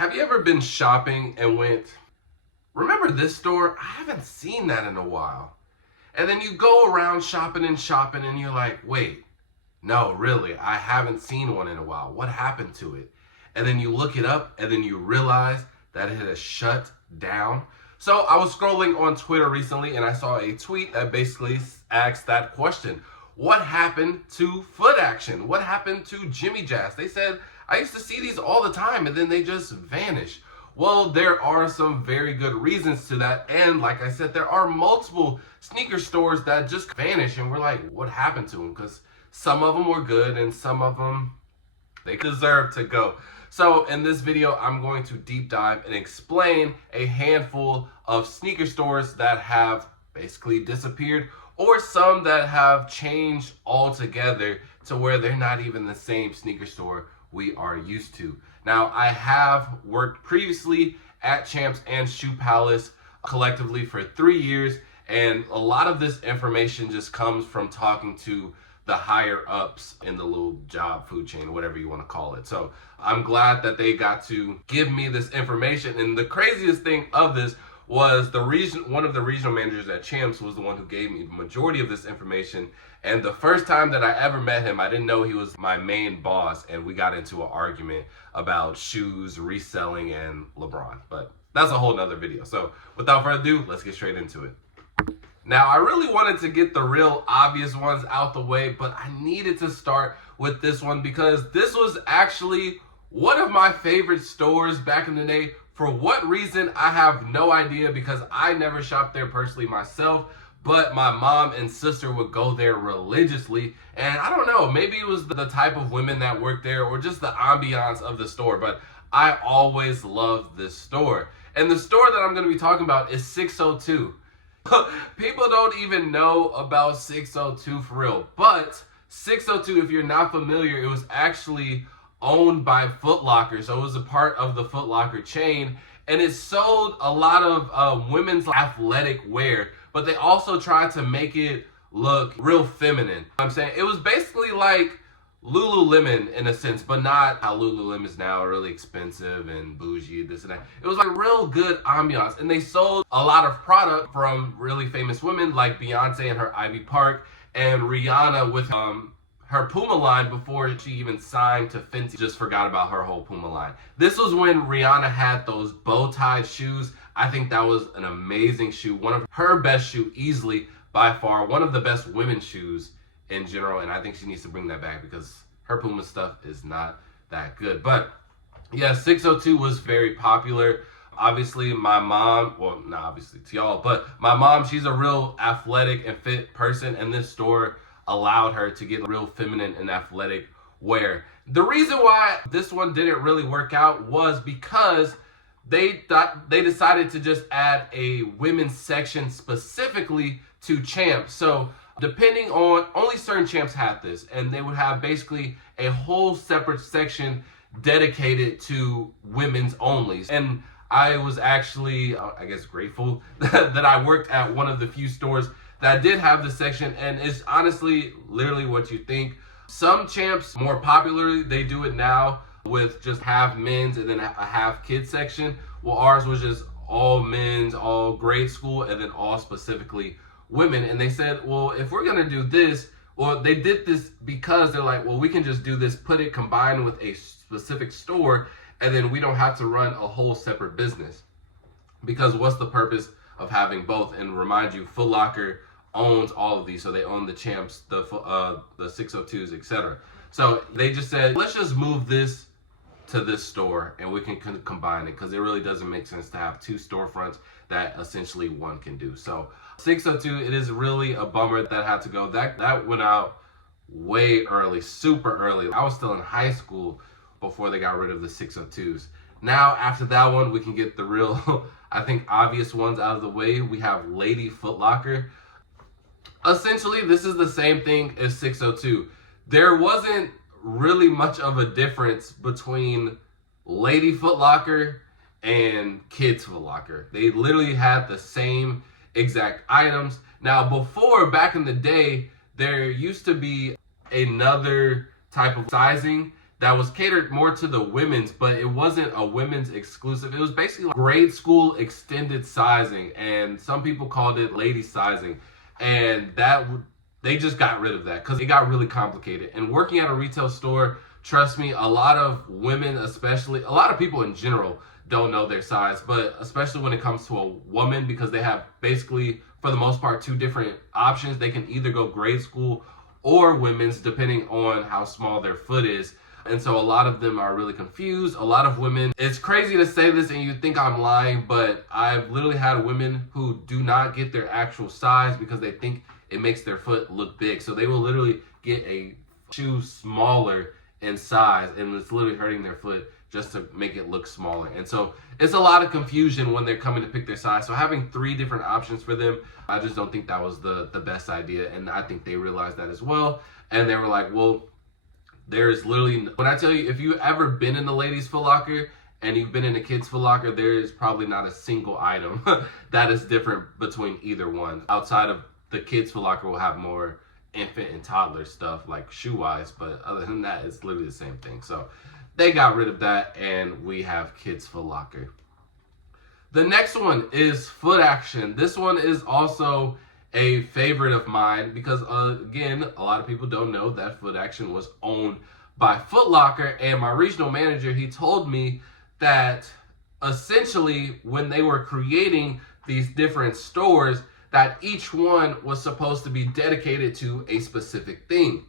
Have you ever been shopping and went, remember this store? I haven't seen that in a while. And then you go around shopping and you're like, wait, no, really, I haven't seen one in a while. What happened to it? And then you look it up and then you realize that it has shut down. So I was scrolling on Twitter recently and I saw a tweet that basically asked that question. What happened to Foot Action? What happened to Jimmy Jazz? They said, I used to see these all the time and then they just vanish. Well, there are some very good reasons to that. And like I said, there are multiple sneaker stores that just vanish and we're like, what happened to them? Because some of them were good and some of them, they deserve to go. So in this video, I'm going to deep dive and explain a handful of sneaker stores that have basically disappeared or some that have changed altogether to where they're not even the same sneaker store we are used to. Now, I have worked previously at Champs and Shoe Palace collectively for 3 years, and a lot of this information just comes from talking to the higher ups in the little job food chain, whatever you want to call it. So I'm glad that they got to give me this information. And the craziest thing of this was one of the regional managers at Champs was the one who gave me the majority of this information. And the first time that I ever met him, I didn't know he was my main boss, and we got into an argument about shoes, reselling, and LeBron. But that's a whole nother video. So without further ado, let's get straight into it. Now, I really wanted to get the real obvious ones out the way, but I needed to start with this one because this was actually one of my favorite stores back in the day. For what reason, I have no idea because I never shopped there personally myself, but my mom and sister would go there religiously. And I don't know, maybe it was the type of women that worked there or just the ambiance of the store, but I always loved this store. And the store that I'm going to be talking about is 602. People don't even know about 602 for real, but 602, if you're not familiar, it was actually owned by Foot Locker, so it was a part of the Foot Locker chain, and it sold a lot of women's athletic wear, but they also tried to make it look real feminine. I'm saying it was basically like Lululemon in a sense, but not how Lululemon is now really expensive and bougie, this and that. It was like real good ambiance, and they sold a lot of product from really famous women like Beyonce and her Ivy Park, and Rihanna with her Puma line before she even signed to Fenty. Just forgot about her whole Puma line. This was when Rihanna had those bow-tied shoes. I think that was an amazing shoe. One of her best shoe, easily, by far. One of the best women's shoes in general, and I think she needs to bring that back because her Puma stuff is not that good. But yeah, 602 was very popular. Obviously, my mom, well, not obviously to y'all, but my mom, she's a real athletic and fit person, and this store allowed her to get real feminine and athletic wear. The reason why this one didn't really work out was because they decided to just add a women's section specifically to Champs. So depending on, only certain Champs had this, and they would have basically a whole separate section dedicated to women's only. And I was actually, I guess, grateful that I worked at one of the few stores that did have the section, and it's honestly literally what you think. Some Champs, more popularly, they do it now with just half men's and then a half kids section. Well, ours was just all men's, all grade school, and then all specifically women. And they said, well, if we're gonna do this, well, they did this because they're like, well, we can just do this, put it combined with a specific store, and then we don't have to run a whole separate business. Because what's the purpose of having both? And remind you, Foot Locker owns all of these, so they own the Champs, the 602s, etc. So they just said, let's just move this to this store and we can combine it, because it really doesn't make sense to have two storefronts that essentially one can do. So 602, it is really a bummer that had to go. That went out way early, super early. I was still in high school before they got rid of the 602s. Now, after that one, we can get the real, I think, obvious ones out of the way. We have Lady Foot Locker. Essentially, this is the same thing as 602. There wasn't really much of a difference between Lady Foot Locker and Kids Foot Locker. They literally had the same exact items. Now, before, back in the day, there used to be another type of sizing that was catered more to the women's, but it wasn't a women's exclusive. It was basically like grade school extended sizing, and some people called it lady sizing. And they just got rid of that because it got really complicated. And working at a retail store, trust me, a lot of women, especially, a lot of people in general don't know their size, but especially when it comes to a woman, because they have basically, for the most part, two different options. They can either go grade school or women's, depending on how small their foot is. And so a lot of them are really confused. A lot of women, it's crazy to say this and you think I'm lying, but I've literally had women who do not get their actual size because they think it makes their foot look big. So they will literally get a shoe smaller in size, and it's literally hurting their foot just to make it look smaller. And so it's a lot of confusion when they're coming to pick their size. So having 3 different options for them, I just don't think that was the best idea. And I think they realized that as well. And they were like, well, there's literally, when I tell you, if you've ever been in the ladies' Foot Locker and you've been in the kids' Foot Locker, there is probably not a single item that is different between either one. Outside of the kids' Foot Locker will have more infant and toddler stuff, like shoe-wise, but other than that, it's literally the same thing. So they got rid of that, and we have kids' Foot Locker. The next one is Foot Action. This one is also a favorite of mine because, again, a lot of people don't know that Foot Action was owned by Foot Locker, and my regional manager, he told me that essentially when they were creating these different stores, that each one was supposed to be dedicated to a specific thing.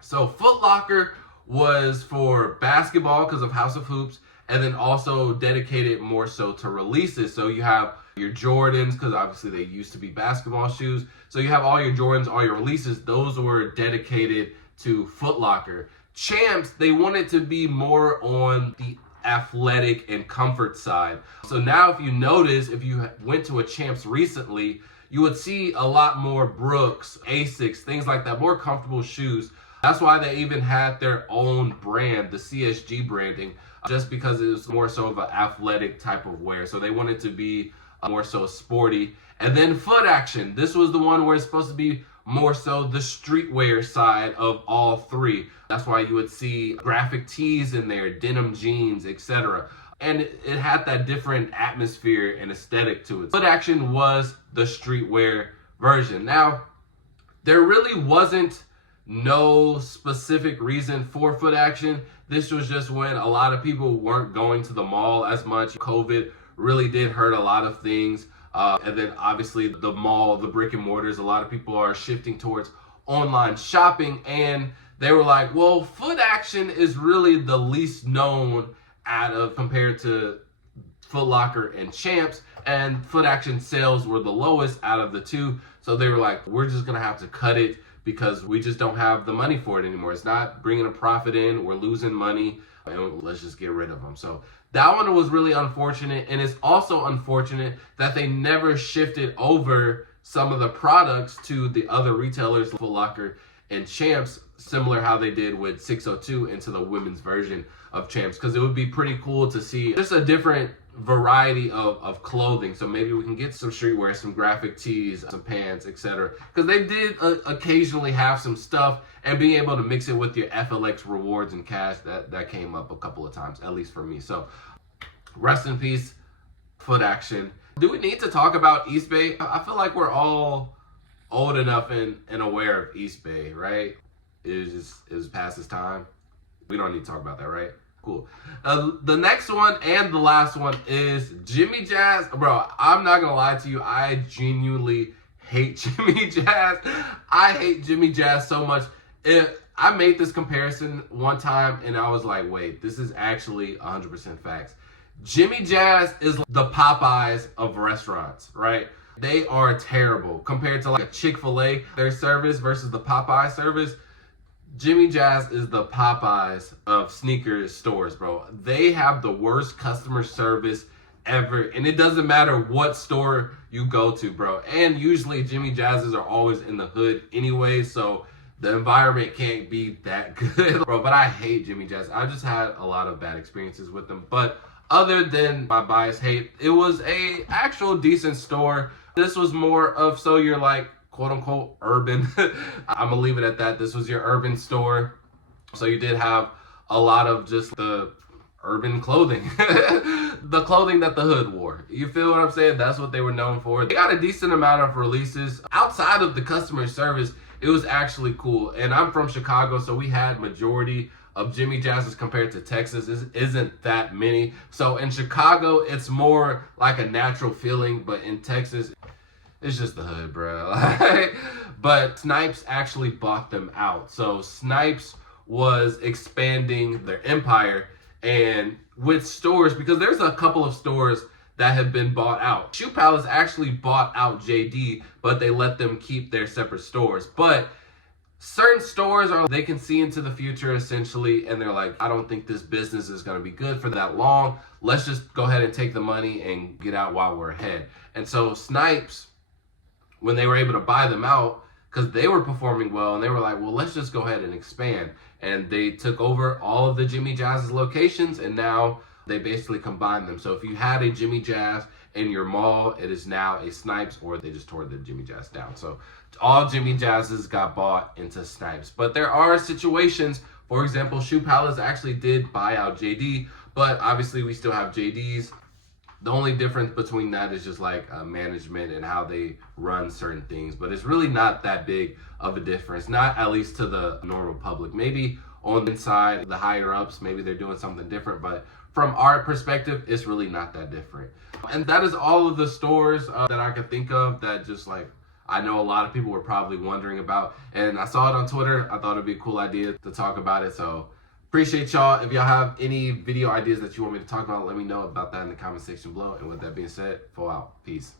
So Foot Locker was for basketball because of House of Hoops, and then also dedicated more so to releases. So you have your Jordans, because obviously they used to be basketball shoes. So you have all your Jordans, all your releases. Those were dedicated to Foot Locker. Champs, they wanted to be more on the athletic and comfort side. So now if you notice, if you went to a Champs recently, you would see a lot more Brooks, Asics, things like that, more comfortable shoes. That's why they even had their own brand, the CSG branding, just because it was more so of an athletic type of wear. So they wanted to be more so sporty. And then Foot Action. This was the one where it's supposed to be more so the streetwear side of all 3. That's why you would see graphic tees in there, denim jeans, etc. And it had that different atmosphere and aesthetic to it. Foot Action was the streetwear version. Now, there really wasn't no specific reason for Foot Action. This was just when a lot of people weren't going to the mall as much. COVID really did hurt a lot of things. And then obviously the mall, the brick and mortars, a lot of people are shifting towards online shopping. And they were like, well, Foot Action is really the least known out of compared to Foot Locker and Champs. And Foot Action sales were the lowest out of the 2. So they were like, we're just going to have to cut it because we just don't have the money for it anymore. It's not bringing a profit in. We're losing money, and let's just get rid of them. So that one was really unfortunate, and it's also unfortunate that they never shifted over some of the products to the other retailers, Foot Locker and Champs, similar how they did with 602 into the women's version of Champs, because it would be pretty cool to see just a different variety of clothing. So maybe we can get some streetwear, some graphic tees, some pants, etc. Because they did occasionally have some stuff, and being able to mix it with your FLX rewards and cash, that came up a couple of times, at least for me. So rest in peace, Foot Action. Do we need to talk about Eastbay? I feel like we're all old enough and aware of Eastbay, right? It was past its time. We don't need to talk about that, right? Cool. The next one and the last one is Jimmy Jazz. Bro, I'm not gonna lie to you. I genuinely hate Jimmy Jazz. I hate Jimmy Jazz so much. I made this comparison one time and I was like, wait, this is actually 100% facts. Jimmy Jazz is the Popeyes of restaurants, right? They are terrible compared to like a Chick-fil-A, their service versus the Popeye service. Jimmy Jazz is the Popeyes of sneaker stores, bro. They have the worst customer service ever, and it doesn't matter what store you go to, bro. And usually Jimmy Jazz's are always in the hood anyway, so the environment can't be that good, bro. But I hate Jimmy Jazz. I just had a lot of bad experiences with them. But other than my bias hate, it was a actual decent store. This was more of, so you're like, quote unquote urban. I'm gonna leave it at that. This was your urban store. So you did have a lot of just the urban clothing, the clothing that the hood wore. You feel what I'm saying? That's what they were known for. They got a decent amount of releases outside of the customer service. It was actually cool. And I'm from Chicago, so we had majority of Jimmy Jazz's compared to Texas. Isn't that many. So in Chicago, it's more like a natural feeling, but in Texas, it's just the hood, bro. But Snipes actually bought them out. So Snipes was expanding their empire, and with stores, because there's a couple of stores that have been bought out. Shoe Palace actually bought out JD, but they let them keep their separate stores. But certain stores they can see into the future essentially, and they're like, I don't think this business is going to be good for that long. Let's just go ahead and take the money and get out while we're ahead. And so Snipes, when they were able to buy them out, because they were performing well, and they were like, well, let's just go ahead and expand. And they took over all of the Jimmy Jazz's locations, and now they basically combined them. So if you had a Jimmy Jazz in your mall, it is now a Snipes, or they just tore the Jimmy Jazz down. So all Jimmy Jazz's got bought into Snipes. But there are situations, for example, Shoe Palace actually did buy out JD, but obviously we still have JD's. The only difference between that is just like management and how they run certain things. But it's really not that big of a difference, not at least to the normal public. Maybe on the inside, the higher ups, maybe they're doing something different. But from our perspective, it's really not that different. And that is all of the stores that I could think of that just like I know a lot of people were probably wondering about. And I saw it on Twitter. I thought it'd be a cool idea to talk about it. So appreciate y'all. If y'all have any video ideas that you want me to talk about, let me know about that in the comment section below. And with that being said, full out. Peace.